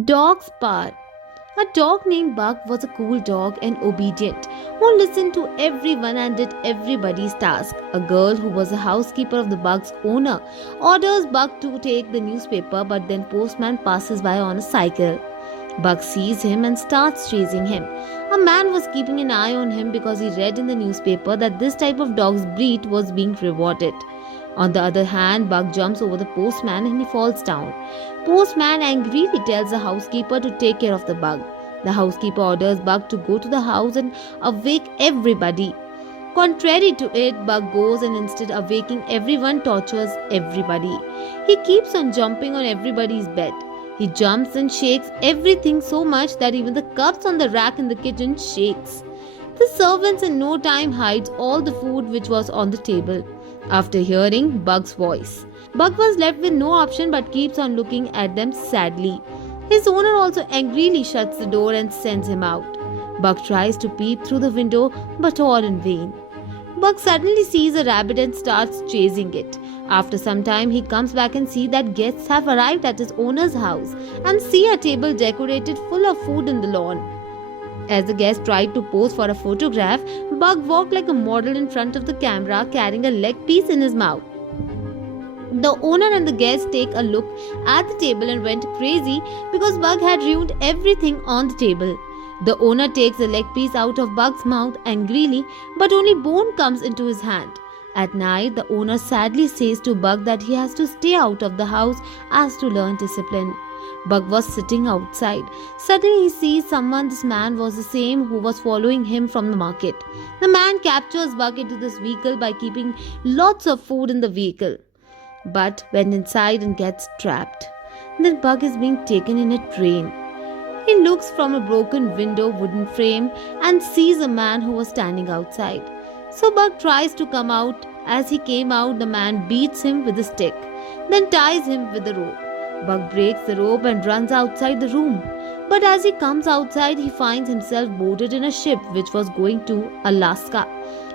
Dog's Power. A dog named Buck was a cool dog and obedient, who listened to everyone and did everybody's task. A girl who was a housekeeper of the Buck's owner orders Buck to take the newspaper, but then postman passes by on a cycle. Buck sees him and starts chasing him. A man was keeping an eye on him because he read in the newspaper that this type of dog's breed was being rewarded. On the other hand, Buck jumps over the postman and he falls down. Postman angrily tells the housekeeper to take care of the bug. The housekeeper orders Buck to go to the house and awake everybody. Contrary to it, Buck goes and instead of waking everyone, tortures everybody. He keeps on jumping on everybody's bed. He jumps and shakes everything so much that even the cups on the rack in the kitchen shakes. The servants in no time hides all the food which was on the table. After hearing Buck's voice, Buck was left with no option but keeps on looking at them sadly. His owner also angrily shuts the door and sends him out. Buck tries to peep through the window, but all in vain. Buck suddenly sees a rabbit and starts chasing it. After some time, he comes back and sees that guests have arrived at his owner's house and see a table decorated full of food in the lawn. As the guest tried to pose for a photograph, Buck walked like a model in front of the camera carrying a leg piece in his mouth. The owner and the guests take a look at the table and went crazy because Buck had ruined everything on the table. The owner takes the leg piece out of Buck's mouth angrily, but only bone comes into his hand. At night, the owner sadly says to Buck that he has to stay out of the house as to learn discipline. Buck was sitting outside. Suddenly he sees someone. This man was the same who was following him from the market. The man captures Buck into this vehicle by keeping lots of food in the vehicle, but went inside and gets trapped. Then Buck is being taken in a train. He looks from a broken window wooden frame and sees a man who was standing outside. So Buck tries to come out. As he came out, the man beats him with a stick, then ties him with a rope. Buck breaks the rope and runs outside the room. But as he comes outside, he finds himself boarded in a ship which was going to Alaska.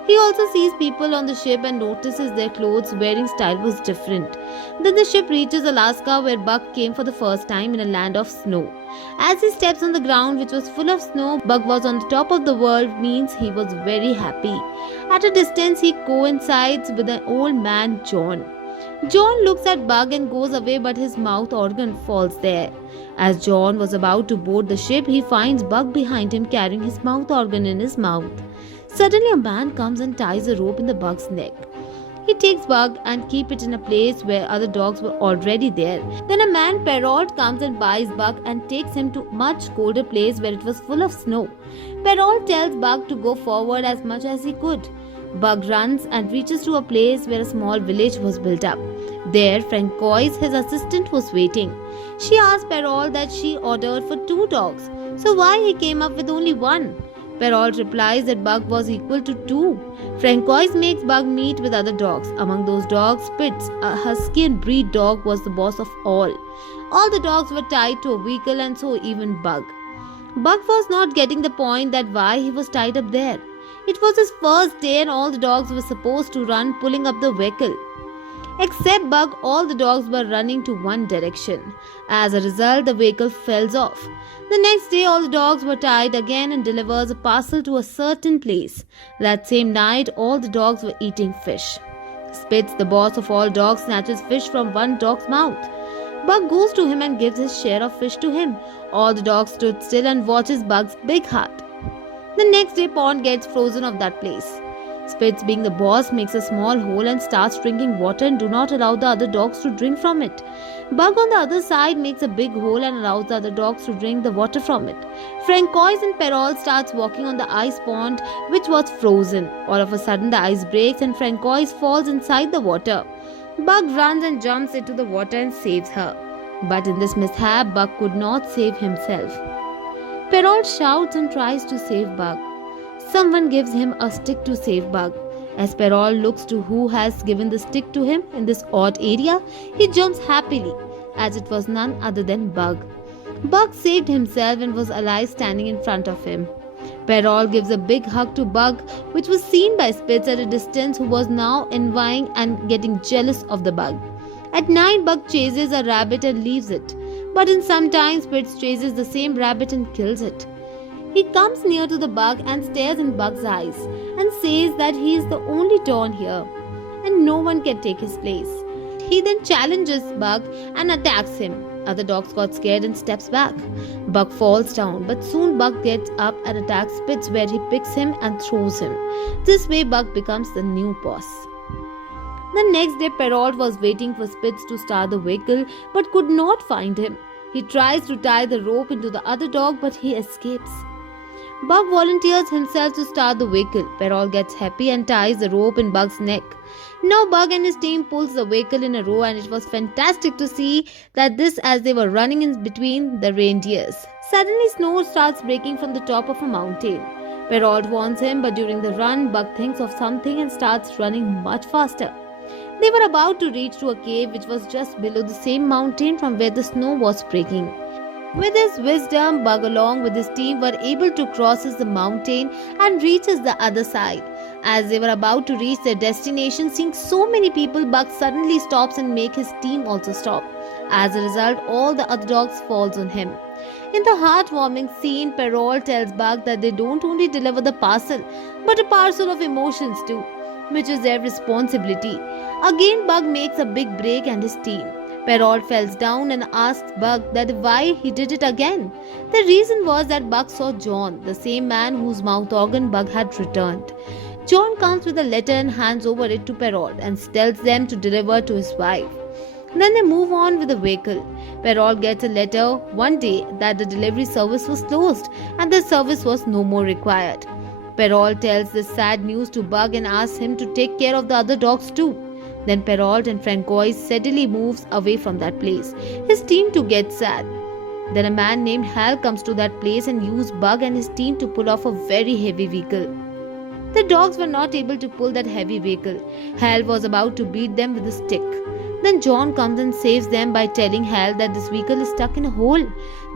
He also sees people on the ship and notices their clothes wearing style was different. Then the ship reaches Alaska, where Buck came for the first time in a land of snow. As he steps on the ground which was full of snow, Buck was on the top of the world, means he was very happy. At a distance, he coincides with an old man, John. John looks at Buck and goes away, but his mouth organ falls there. As John was about to board the ship, he finds Buck behind him carrying his mouth organ in his mouth. Suddenly a man comes and ties a rope in the Buck's neck. He takes Buck and keeps it in a place where other dogs were already there. Then a man Perrault comes and buys Buck and takes him to a much colder place where it was full of snow. Perrault tells Buck to go forward as much as he could. Buck runs and reaches to a place where a small village was built up. There, Francoise, his assistant, was waiting. She asked Perrault that she ordered for 2 dogs, so why he came up with only 1. Perrault replies that Buck was equal to 2. Francoise makes Buck meet with other dogs. Among those dogs, Spitz, a husky and breed dog, was the boss of all. All the dogs were tied to a vehicle, and so even Buck. Buck was not getting the point that why he was tied up there. It was his first day and all the dogs were supposed to run pulling up the vehicle. Except Buck, all the dogs were running to one direction. As a result, the vehicle fell off. The next day, all the dogs were tied again and delivers a parcel to a certain place. That same night, all the dogs were eating fish. Spitz, the boss of all dogs, snatches fish from one dog's mouth. Buck goes to him and gives his share of fish to him. All the dogs stood still and watches Buck's big heart. The next day, pond gets frozen of that place. Spitz, being the boss, makes a small hole and starts drinking water and do not allow the other dogs to drink from it. Buck on the other side makes a big hole and allows the other dogs to drink the water from it. Francoise and Perrault starts walking on the ice pond which was frozen. All of a sudden the ice breaks and Francoise falls inside the water. Buck runs and jumps into the water and saves her. But in this mishap, Buck could not save himself. Perrault shouts and tries to save Buck. Someone gives him a stick to save Buck. As Perrault looks to who has given the stick to him in this odd area, he jumps happily, as it was none other than Buck. Buck saved himself and was alive standing in front of him. Perrault gives a big hug to Buck, which was seen by Spitz at a distance, who was now envying and getting jealous of the Buck. At night, Buck chases a rabbit and leaves it. But in some time, Spitz chases the same rabbit and kills it. He comes near to the bug and stares in Bug's eyes and says that he is the only Don here and no one can take his place. He then challenges Bug and attacks him. Other dogs got scared and steps back. Bug falls down, but soon Bug gets up and attacks Spitz, where he picks him and throws him. This way Bug becomes the new boss. The next day, Perrault was waiting for Spitz to start the vehicle but could not find him. He tries to tie the rope into the other dog but he escapes. Bug volunteers himself to start the vehicle. Perrault gets happy and ties the rope in Bug's neck. Now Bug and his team pulls the vehicle in a row, and it was fantastic to see that this as they were running in between the reindeers. Suddenly snow starts breaking from the top of a mountain. Perrault warns him, but during the run Bug thinks of something and starts running much faster. They were about to reach to a cave which was just below the same mountain from where the snow was breaking. With his wisdom, Bug along with his team were able to cross the mountain and reaches the other side. As they were about to reach their destination, seeing so many people, Bug suddenly stops and makes his team also stop. As a result, all the other dogs falls on him. In the heartwarming scene, Perrault tells Bug that they don't only deliver the parcel, but a parcel of emotions too, which is their responsibility. Again, Bug makes a big break and his team. Perrault falls down and asks Bug that why he did it again. The reason was that Bug saw John, the same man whose mouth organ Bug had returned. John comes with a letter and hands over it to Perrault and tells them to deliver to his wife. Then they move on with the vehicle. Perrault gets a letter one day that the delivery service was closed and the service was no more required. Perrault tells this sad news to Bug and asks him to take care of the other dogs too. Then Perrault and Francois steadily moves away from that place. His team too gets sad. Then a man named Hal comes to that place and uses Bug and his team to pull off a very heavy vehicle. The dogs were not able to pull that heavy vehicle. Hal was about to beat them with a stick. Then John comes and saves them by telling Hal that this vehicle is stuck in a hole.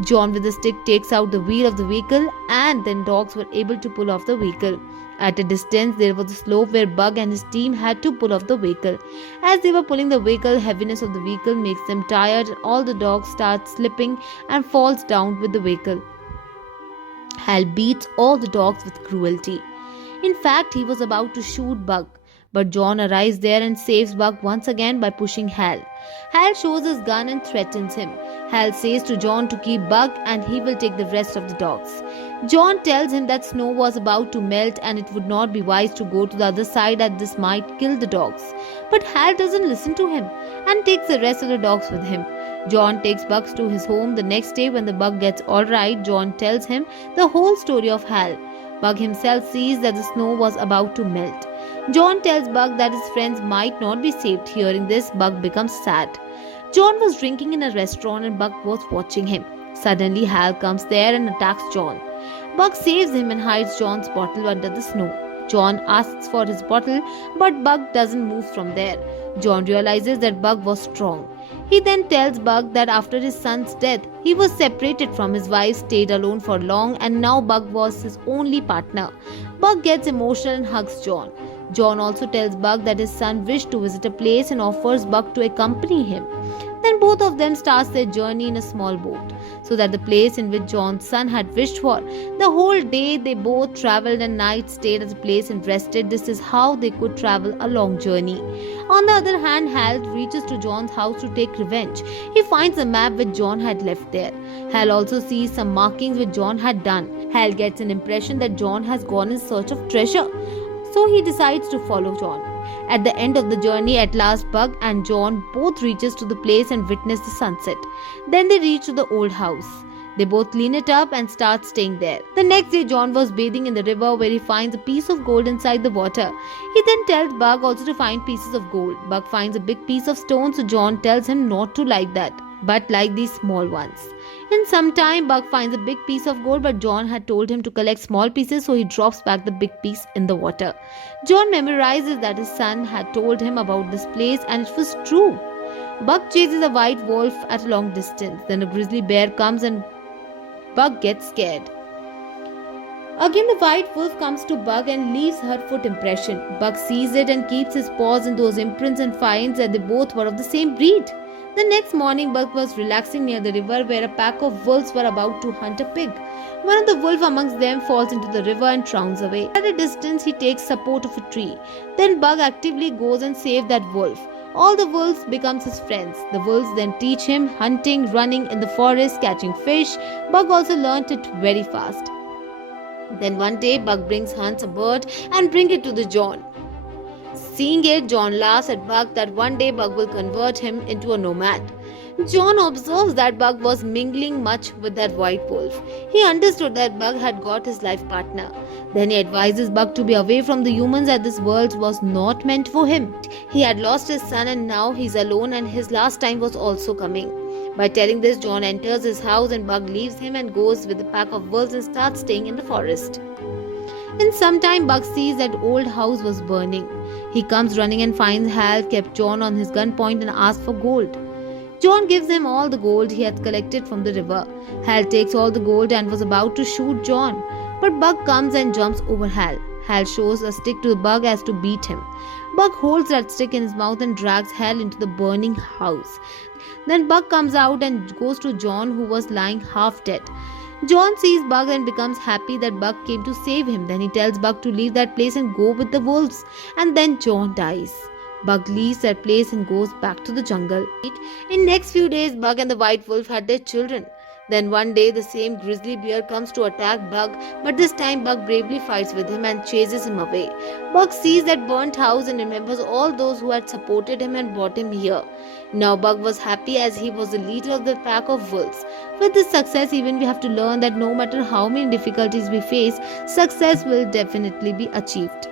John with the stick takes out the wheel of the vehicle and then dogs were able to pull off the vehicle. At a distance, there was a slope where Bug and his team had to pull off the vehicle. As they were pulling the vehicle, heaviness of the vehicle makes them tired and all the dogs start slipping and falls down with the vehicle. Hal beats all the dogs with cruelty. In fact, he was about to shoot Bug, but John arrives there and saves Bug once again by pushing Hal. Hal shows his gun and threatens him. Hal says to John to keep Bug and he will take the rest of the dogs. John tells him that snow was about to melt and it would not be wise to go to the other side as this might kill the dogs. But Hal doesn't listen to him and takes the rest of the dogs with him. John takes Bug to his home. The next day when the Bug gets alright, John tells him the whole story of Hal. Bug himself sees that the snow was about to melt. John tells Bug that his friends might not be saved. Hearing this, Bug becomes sad. John was drinking in a restaurant and Bug was watching him. Suddenly, Hal comes there and attacks John. Bug saves him and hides John's bottle under the snow. John asks for his bottle, but Bug doesn't move from there. John realizes that Bug was strong. He then tells Bug that after his son's death, he was separated from his wife, stayed alone for long, and now Bug was his only partner. Bug gets emotional and hugs John. John also tells Bug that his son wished to visit a place and offers Bug to accompany him. Then both of them start their journey in a small boat, so that the place in which John's son had wished for. The whole day they both travelled and night stayed at the place and rested. This is how they could travel a long journey. On the other hand, Hal reaches to John's house to take revenge. He finds a map which John had left there. Hal also sees some markings which John had done. Hal gets an impression that John has gone in search of treasure, so he decides to follow John. At the end of the journey, at last Bug and John both reaches to the place and witness the sunset. Then they reach to the old house. They both clean it up and start staying there. The next day, John was bathing in the river where he finds a piece of gold inside the water. He then tells Bug also to find pieces of gold. Bug finds a big piece of stone, so John tells him not to like that, but like these small ones. In some time, Bug finds a big piece of gold, but John had told him to collect small pieces, so he drops back the big piece in the water. John memorizes that his son had told him about this place, and it was true. Bug chases a white wolf at a long distance. Then a grizzly bear comes and Bug gets scared. Again, the white wolf comes to Bug and leaves her foot impression. Bug sees it and keeps his paws in those imprints and finds that they both were of the same breed. The next morning, Buck was relaxing near the river where a pack of wolves were about to hunt a pig. One of the wolves amongst them falls into the river and drowns away. At a distance, he takes support of a tree. Then Buck actively goes and saves that wolf. All the wolves becomes his friends. The wolves then teach him hunting, running in the forest, catching fish. Buck also learnt it very fast. Then one day, Buck hunts a bird and bring it to the John. Seeing it, John laughs at Buck that one day Buck will convert him into a nomad. John observes that Buck was mingling much with that white wolf. He understood that Buck had got his life partner. Then he advises Buck to be away from the humans as this world was not meant for him. He had lost his son and now he's alone and his last time was also coming. By telling this, John enters his house and Buck leaves him and goes with a pack of wolves and starts staying in the forest. In some time, Buck sees that old house was burning. He comes running and finds Hal kept John on his gunpoint and asks for gold. John gives him all the gold he had collected from the river. Hal takes all the gold and was about to shoot John. But Buck comes and jumps over Hal. Hal shows a stick to Buck as to beat him. Buck holds that stick in his mouth and drags Hal into the burning house. Then Buck comes out and goes to John, who was lying half dead. John sees Buck and becomes happy that Buck came to save him. Then he tells Buck to leave that place and go with the wolves. And then John dies. Buck leaves that place and goes back to the jungle. In next few days, Buck and the white wolf had their children. Then one day the same grizzly bear comes to attack Buck, but this time Buck bravely fights with him and chases him away. Buck sees that burnt house and remembers all those who had supported him and brought him here. Now Buck was happy as he was the leader of the pack of wolves. With this success, even we have to learn that no matter how many difficulties we face, success will definitely be achieved.